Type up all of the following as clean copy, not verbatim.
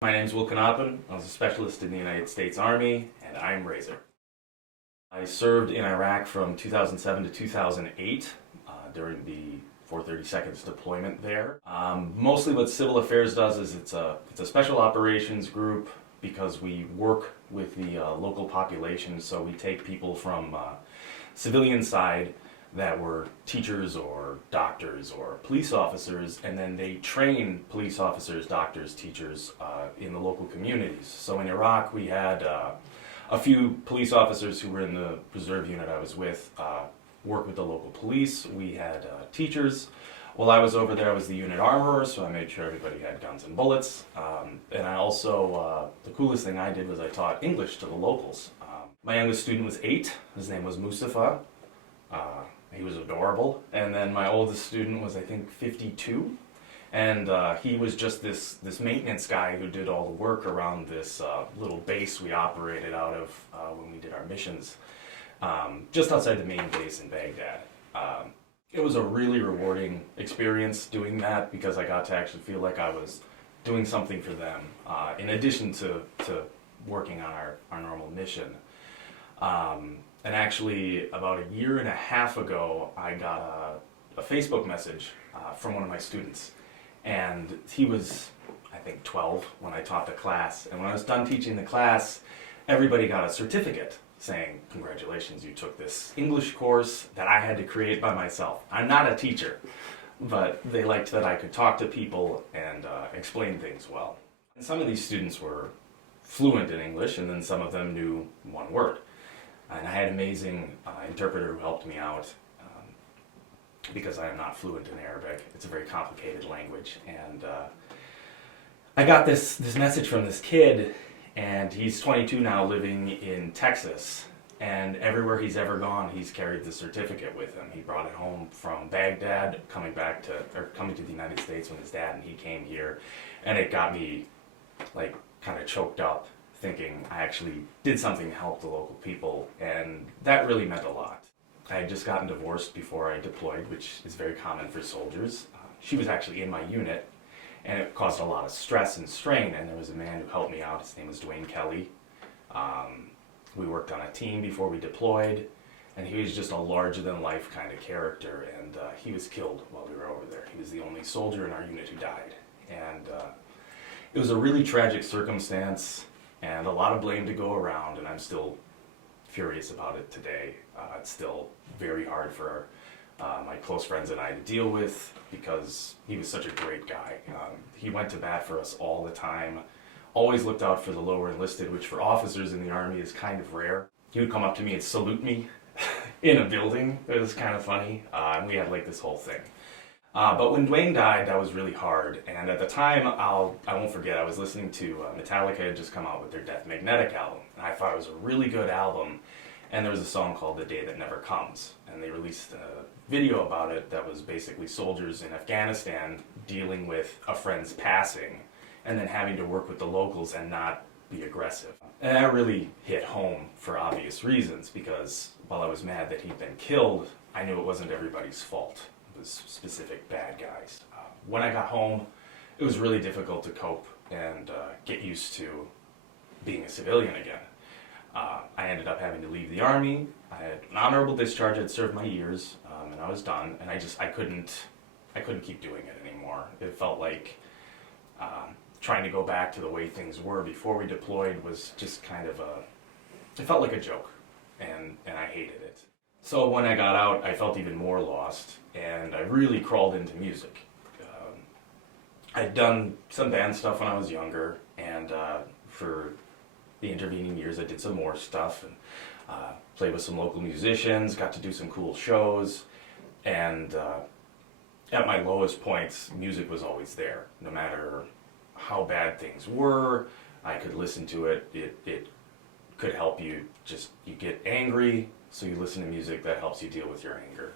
My name is Will Knappen. I was a specialist in the United States Army, and I'm Razor. I served in Iraq from 2007 to 2008 during the 432nd's deployment there. Mostly what Civil Affairs does is it's a special operations group because we work with the local population, so we take people from civilian side that were teachers or doctors or police officers, and then they train police officers, doctors, teachers in the local communities. So in Iraq, we had a few police officers who were in the reserve unit I was with work with the local police. We had teachers. While I was over there, I was the unit armorer, so I made sure everybody had guns and bullets. And I also, the coolest thing I did was I taught English to the locals. My youngest student was 8. His name was Mustafa. He was adorable. And then my oldest student was, I think, 52. And he was just this maintenance guy who did all the work around this little base we operated out of when we did our missions, just outside the main base in Baghdad. It was a really rewarding experience doing that because I got to actually feel like I was doing something for them, in addition to working on our normal mission. And actually, about a year and a half ago, I got a Facebook message from one of my students. And he was, I think, 12 when I taught the class. And when I was done teaching the class, everybody got a certificate saying, "Congratulations, you took this English course that I had to create by myself." I'm not a teacher, but they liked that I could talk to people and explain things well. And some of these students were fluent in English, and then some of them knew one word. And I had an amazing interpreter who helped me out because I am not fluent in Arabic. It's a very complicated language. And I got this message from this kid, and he's 22 now, living in Texas. And everywhere he's ever gone, he's carried the certificate with him. He brought it home from Baghdad, coming to the United States when his dad and he came here. And it got me like kind of choked up, thinking I actually did something to help the local people, and that really meant a lot. I had just gotten divorced before I deployed, which is very common for soldiers. She was actually in my unit, and it caused a lot of stress and strain, and there was a man who helped me out. His name was Dwayne Kelly. We worked on a team before we deployed, and he was just a larger-than-life kind of character, and he was killed while we were over there. He was the only soldier in our unit who died, and it was a really tragic circumstance, and a lot of blame to go around, and I'm still furious about it today. It's still very hard for my close friends and I to deal with because he was such a great guy. He went to bat for us all the time, always looked out for the lower enlisted, which for officers in the Army is kind of rare. He would come up to me and salute me in a building. It was kind of funny, and we had like this whole thing. But when Dwayne died, that was really hard. And at the time, I won't forget, I was listening to Metallica had just come out with their Death Magnetic album. And I thought it was a really good album. And there was a song called The Day That Never Comes. And they released a video about it that was basically soldiers in Afghanistan dealing with a friend's passing and then having to work with the locals and not be aggressive. And that really hit home for obvious reasons because while I was mad that he'd been killed, I knew it wasn't everybody's fault. Specific bad guys. When I got home, it was really difficult to cope and get used to being a civilian again. I ended up having to leave the Army. I had an honorable discharge. I'd served my years, and I was done. And I couldn't keep doing it anymore. It felt like trying to go back to the way things were before we deployed was just kind of it felt like a joke, and I hated it. So when I got out, I felt even more lost, and I really crawled into music. I'd done some band stuff when I was younger, and for the intervening years I did some more stuff, and played with some local musicians, got to do some cool shows, and at my lowest points, music was always there. No matter how bad things were, I could listen to it. It could help you you get angry, so you listen to music that helps you deal with your anger.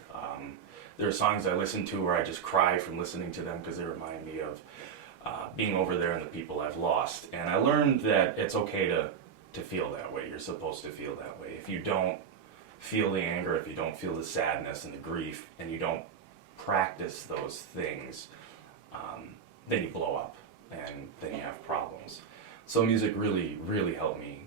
There are songs I listen to where I just cry from listening to them because they remind me of being over there and the people I've lost. And I learned that it's okay to feel that way. You're supposed to feel that way. If you don't feel the anger, if you don't feel the sadness and the grief, and you don't practice those things, then you blow up and then you have problems. So music really helped me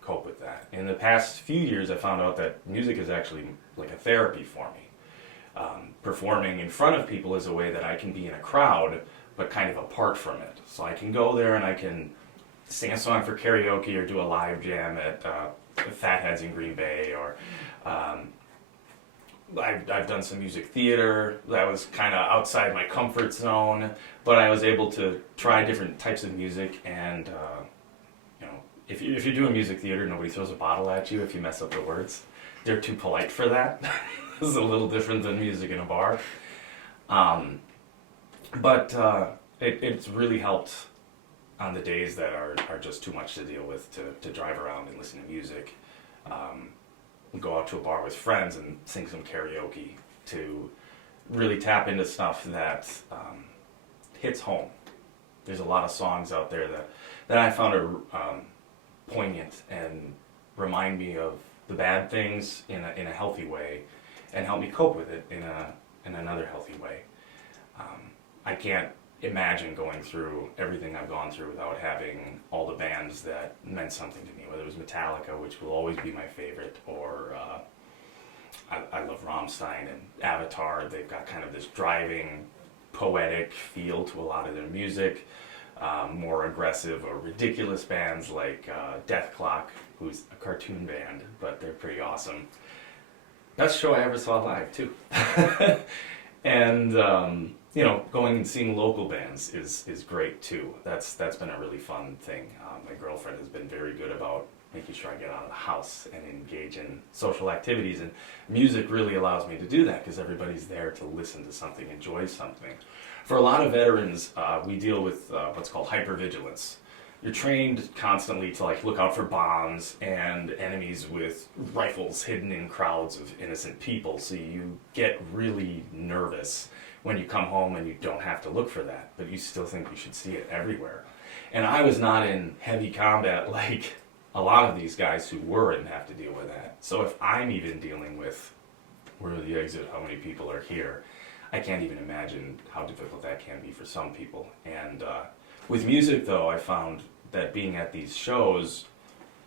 cope with that. In the past few years, I found out that music is actually like a therapy for me. Performing in front of people is a way that I can be in a crowd, but kind of apart from it. So I can go there and I can sing a song for karaoke or do a live jam at Fatheads in Green Bay, or I've done some music theater that was kind of outside my comfort zone, but I was able to try different types of music. And if you're doing music theater, nobody throws a bottle at you if you mess up the words. They're too polite for that. This is a little different than music in a bar. But it's really helped on the days that are just too much to deal with to drive around and listen to music. Go out to a bar with friends and sing some karaoke, to really tap into stuff that hits home. There's a lot of songs out there that I found are poignant and remind me of the bad things in a healthy way, and help me cope with it in another healthy way. I can't imagine going through everything I've gone through without having all the bands that meant something to me, whether it was Metallica, which will always be my favorite, or I love Rammstein and Avatar. They've got kind of this driving, poetic feel to a lot of their music. More aggressive or ridiculous bands like Death Clock, who's a cartoon band, but they're pretty awesome. Best show I ever saw live, too. And going and seeing local bands is great too. That's been a really fun thing. My girlfriend has been very good about making sure I get out of the house and engage in social activities, and music really allows me to do that because everybody's there to listen to something, enjoy something. For a lot of veterans, we deal with what's called hypervigilance. You're trained constantly to look out for bombs and enemies with rifles hidden in crowds of innocent people, so you get really nervous when you come home and you don't have to look for that, but you still think you should see it everywhere. And I was not in heavy combat like a lot of these guys who were and have to deal with that. So if I'm even dealing with where are the exit, how many people are here, I can't even imagine how difficult that can be for some people. And with music, though, I found that being at these shows,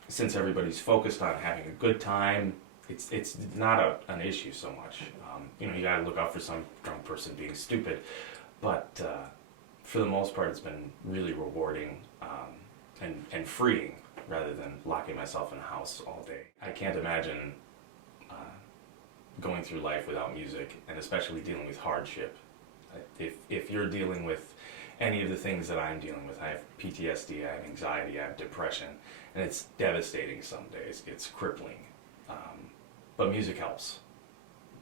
since everybody's focused on having a good time, it's not an issue so much. You gotta look out for some drunk person being stupid, but for the most part, it's been really rewarding and freeing, rather than locking myself in a house all day. I can't imagine going through life without music, and especially dealing with hardship. If you're dealing with any of the things that I'm dealing with, I have PTSD, I have anxiety, I have depression, and it's devastating some days. It's crippling. But music helps.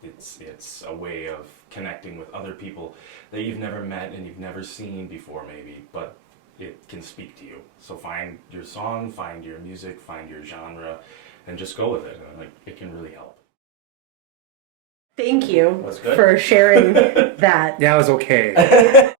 It's a way of connecting with other people that you've never met and you've never seen before maybe, but it can speak to you. So find your song, find your music, find your genre, and just go with it. It can really help. Thank you That's good. for sharing that. Yeah, it was okay.